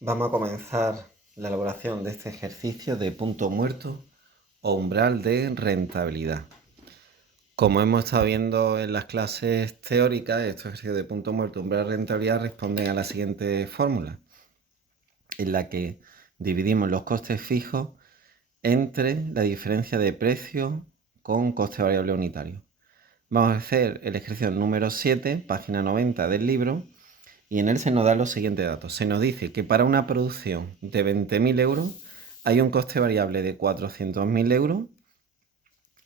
Vamos a comenzar la elaboración de este ejercicio de punto muerto o umbral de rentabilidad. Como hemos estado viendo en las clases teóricas, estos ejercicios de punto muerto, umbral de rentabilidad responden a la siguiente fórmula, en la que dividimos los costes fijos entre la diferencia de precio con coste variable unitario. Vamos a hacer el ejercicio número 7, página 90 del libro, y en él se nos dan los siguientes datos. Se nos dice que para una producción de 20.000 euros hay un coste variable de 400.000 euros,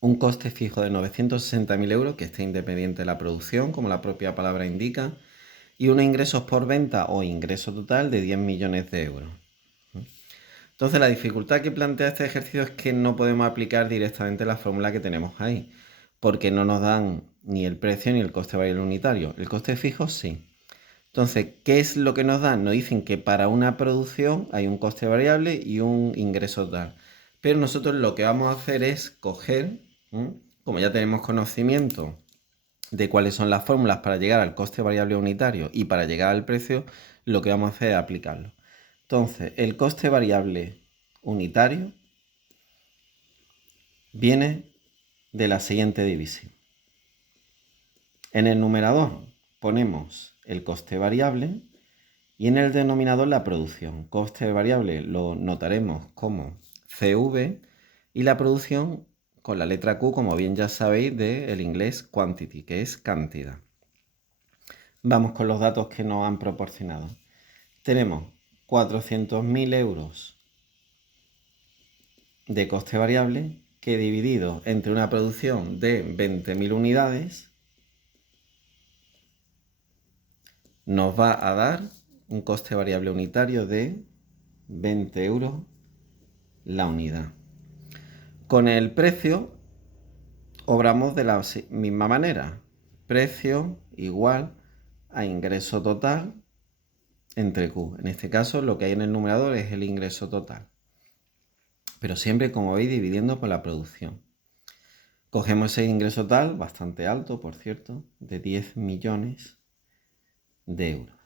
un coste fijo de 960.000 euros, que esté independiente de la producción, como la propia palabra indica, y unos ingresos por venta o ingreso total de 10 millones de euros. Entonces la dificultad que plantea este ejercicio es que no podemos aplicar directamente la fórmula que tenemos ahí, porque no nos dan ni el precio ni el coste variable unitario. El coste fijo sí. Entonces, ¿qué es lo que nos dan? Nos dicen que para una producción hay un coste variable y un ingreso total. Pero nosotros lo que vamos a hacer es coger, como ya tenemos conocimiento de cuáles son las fórmulas para llegar al coste variable unitario y para llegar al precio, lo que vamos a hacer es aplicarlo. Entonces, el coste variable unitario viene de la siguiente división. En el numerador ponemos el coste variable y en el denominador la producción. Coste variable lo notaremos como CV y la producción con la letra Q, como bien ya sabéis, del inglés quantity, que es cantidad. Vamos con los datos que nos han proporcionado. Tenemos 400.000 euros de coste variable que dividido entre una producción de 20.000 unidades nos va a dar un coste variable unitario de 20 euros la unidad. Con el precio obramos de la misma manera. Precio igual a ingreso total entre Q. En este caso lo que hay en el numerador es el ingreso total. Pero siempre, como veis, dividiendo por la producción. Cogemos ese ingreso total, bastante alto, por cierto, de 10 millones de euros.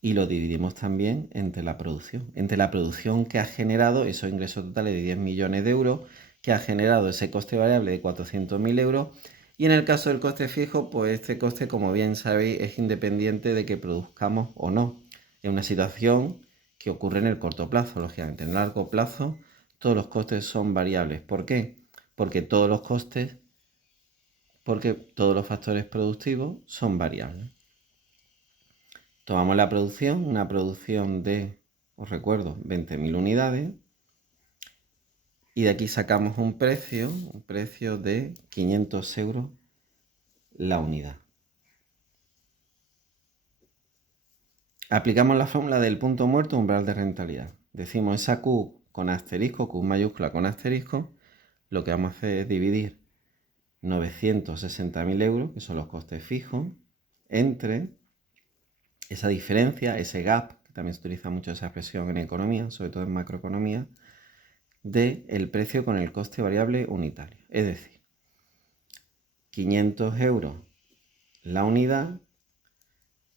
Y lo dividimos también entre la producción que ha generado esos ingresos totales de 10 millones de euros, que ha generado ese coste variable de 400.000 euros. Y en el caso del coste fijo, pues este coste, como bien sabéis, es independiente de que produzcamos o no. Es una situación que ocurre en el corto plazo, lógicamente. En el largo plazo, todos los costes son variables. ¿Por qué? Porque todos los factores productivos son variables. Tomamos la producción, una producción de, os recuerdo, 20.000 unidades. Y de aquí sacamos un precio de 500 euros la unidad. Aplicamos la fórmula del punto muerto umbral de rentabilidad. Decimos esa Q con asterisco, Q mayúscula con asterisco, lo que vamos a hacer es dividir 960.000 euros, que son los costes fijos, entre esa diferencia, ese gap, que también se utiliza mucho esa expresión en economía, sobre todo en macroeconomía, del precio con el coste variable unitario. Es decir, 500 euros la unidad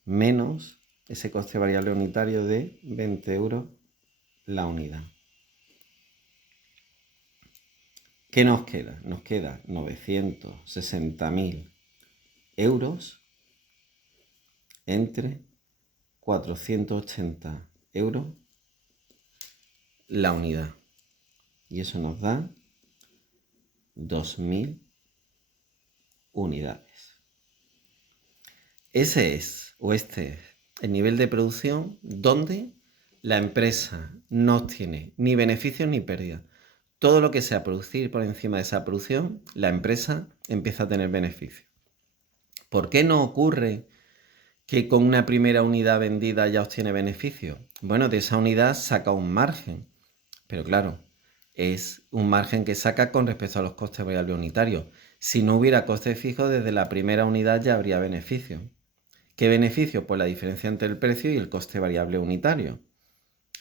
menos ese coste variable unitario de 20 euros la unidad. ¿Qué nos queda? Nos queda 960.000 euros entre 480 euros la unidad. Y eso nos da 2.000 unidades. Ese es, o este es, el nivel de producción donde la empresa no obtiene ni beneficios ni pérdidas. Todo lo que sea producir por encima de esa producción, la empresa empieza a tener beneficios. ¿Por qué no ocurre que con una primera unidad vendida ya obtiene beneficios? Bueno, de esa unidad saca un margen, pero claro, es un margen que saca con respecto a los costes variables unitarios. Si no hubiera costes fijos, desde la primera unidad ya habría beneficio. ¿Qué beneficio? Pues la diferencia entre el precio y el coste variable unitario.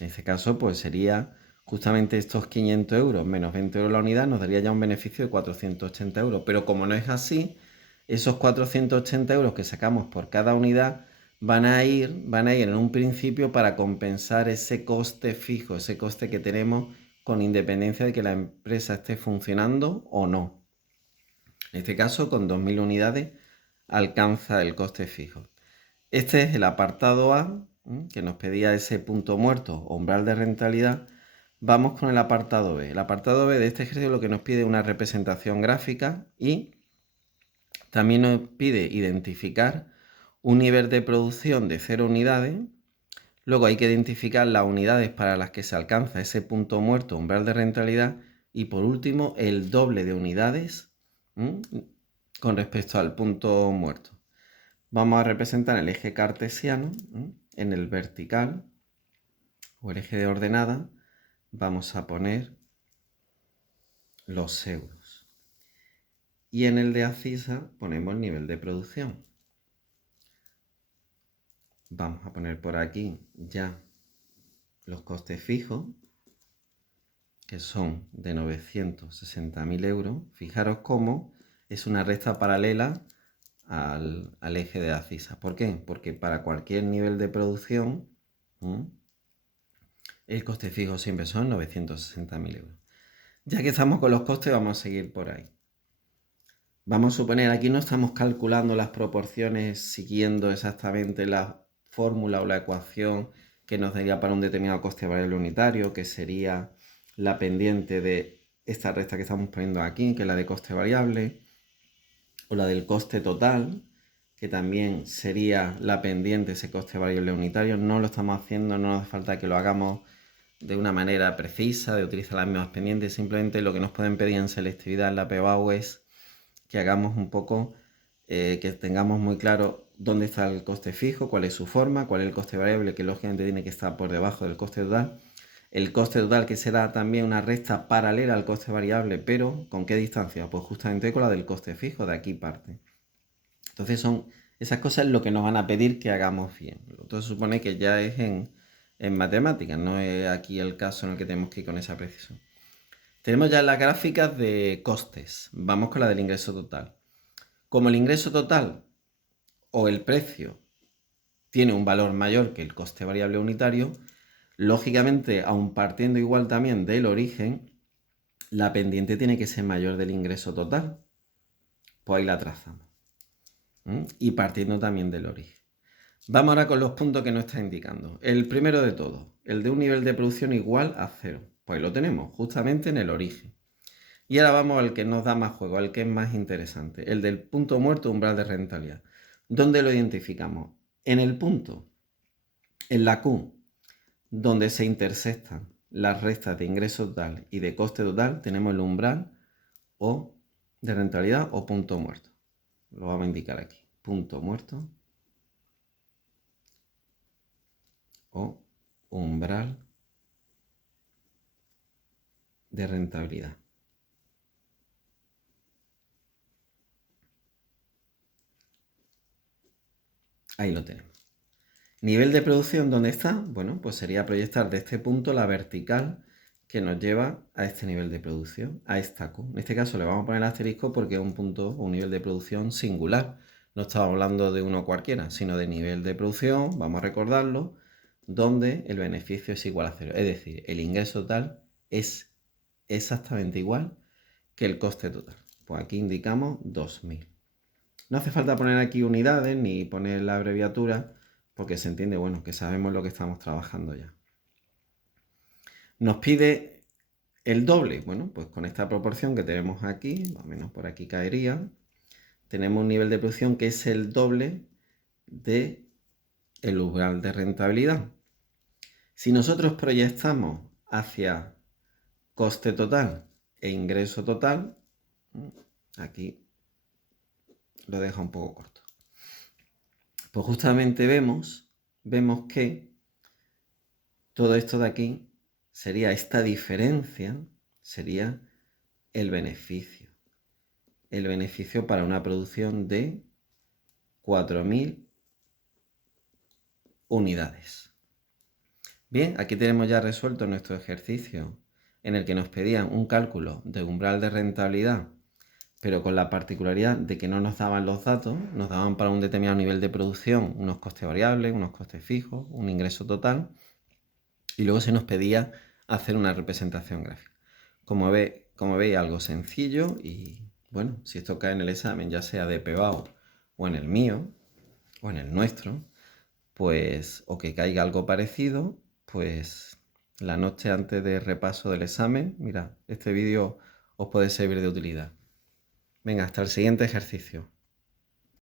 En este caso, pues sería justamente estos 500 euros menos 20 euros la unidad, nos daría ya un beneficio de 480 euros. Pero como no es así, esos 480 euros que sacamos por cada unidad van a ir en un principio para compensar ese coste fijo, ese coste que tenemos con independencia de que la empresa esté funcionando o no. En este caso, con 2.000 unidades alcanza el coste fijo. Este es el apartado A, que nos pedía ese punto muerto o umbral de rentabilidad. Vamos con el apartado B. El apartado B de este ejercicio lo que nos pide una representación gráfica y también nos pide identificar un nivel de producción de 0 unidades. Luego hay que identificar las unidades para las que se alcanza ese punto muerto, umbral de rentabilidad. Y por último, el doble de unidades con respecto al punto muerto. Vamos a representar el eje cartesiano en el vertical o el eje de ordenada. Vamos a poner los euros. Y en el de abscisa ponemos el nivel de producción. Vamos a poner por aquí ya los costes fijos, que son de 960.000 euros. Fijaros cómo es una recta paralela al eje de abscisa. ¿Por qué? Porque para cualquier nivel de producción, el coste fijo siempre son 960.000 euros. Ya que estamos con los costes, vamos a seguir por ahí. Vamos a suponer, aquí no estamos calculando las proporciones siguiendo exactamente la fórmula o la ecuación que nos daría para un determinado coste variable unitario, que sería la pendiente de esta recta que estamos poniendo aquí, que es la de coste variable, o la del coste total, que también sería la pendiente, ese coste variable unitario. No lo estamos haciendo, no hace falta que lo hagamos de una manera precisa, de utilizar las mismas pendientes. Simplemente lo que nos pueden pedir en selectividad en la PBAU es que hagamos un poco, que tengamos muy claro dónde está el coste fijo, cuál es su forma, cuál es el coste variable, que lógicamente tiene que estar por debajo del coste total. El coste total, que será también una recta paralela al coste variable, pero ¿con qué distancia? Pues justamente con la del coste fijo, de aquí parte. Entonces son esas cosas lo que nos van a pedir que hagamos bien. Entonces supone que ya es en matemáticas, no es aquí el caso en el que tenemos que ir con esa precisión. Tenemos ya las gráficas de costes. Vamos con la del ingreso total. Como el ingreso total o el precio tiene un valor mayor que el coste variable unitario, lógicamente, aun partiendo igual también del origen, la pendiente tiene que ser mayor del ingreso total. Pues ahí la trazamos. Y partiendo también del origen. Vamos ahora con los puntos que nos está indicando. El primero de todos, el de un nivel de producción igual a 0. Pues lo tenemos justamente en el origen. Y ahora vamos al que nos da más juego, al que es más interesante, el del punto muerto umbral de rentabilidad. ¿Dónde lo identificamos? En el punto, en la Q, donde se intersectan las restas de ingreso total y de coste total, tenemos el umbral o de rentabilidad o punto muerto. Lo vamos a indicar aquí. Punto muerto o umbral de rentabilidad. Ahí lo tenemos. Nivel de producción, ¿dónde está? Bueno, pues sería proyectar de este punto la vertical que nos lleva a este nivel de producción, a esta Q. En este caso le vamos a poner asterisco porque es un punto, un nivel de producción singular. No estamos hablando de uno cualquiera, sino de nivel de producción, vamos a recordarlo, donde el beneficio es igual a 0. Es decir, el ingreso total es exactamente igual que el coste total. Pues aquí indicamos 2.000. No hace falta poner aquí unidades ni poner la abreviatura porque se entiende, bueno, que sabemos lo que estamos trabajando ya. Nos pide el doble. Bueno, pues con esta proporción que tenemos aquí, más o menos por aquí caería, tenemos un nivel de producción que es el doble de el umbral de rentabilidad. Si nosotros proyectamos hacia coste total e ingreso total, aquí lo deja un poco corto. Pues justamente vemos que todo esto de aquí sería esta diferencia, sería el beneficio. El beneficio para una producción de 4.000 unidades. Bien, aquí tenemos ya resuelto nuestro ejercicio en el que nos pedían un cálculo de umbral de rentabilidad pero con la particularidad de que no nos daban los datos, nos daban para un determinado nivel de producción unos costes variables, unos costes fijos, un ingreso total, y luego se nos pedía hacer una representación gráfica. Como veis, algo sencillo y bueno, si esto cae en el examen, ya sea de PEBAU o en el mío o en el nuestro, pues o que caiga algo parecido, pues la noche antes del repaso del examen, mira, este vídeo os puede servir de utilidad. Venga, hasta el siguiente ejercicio.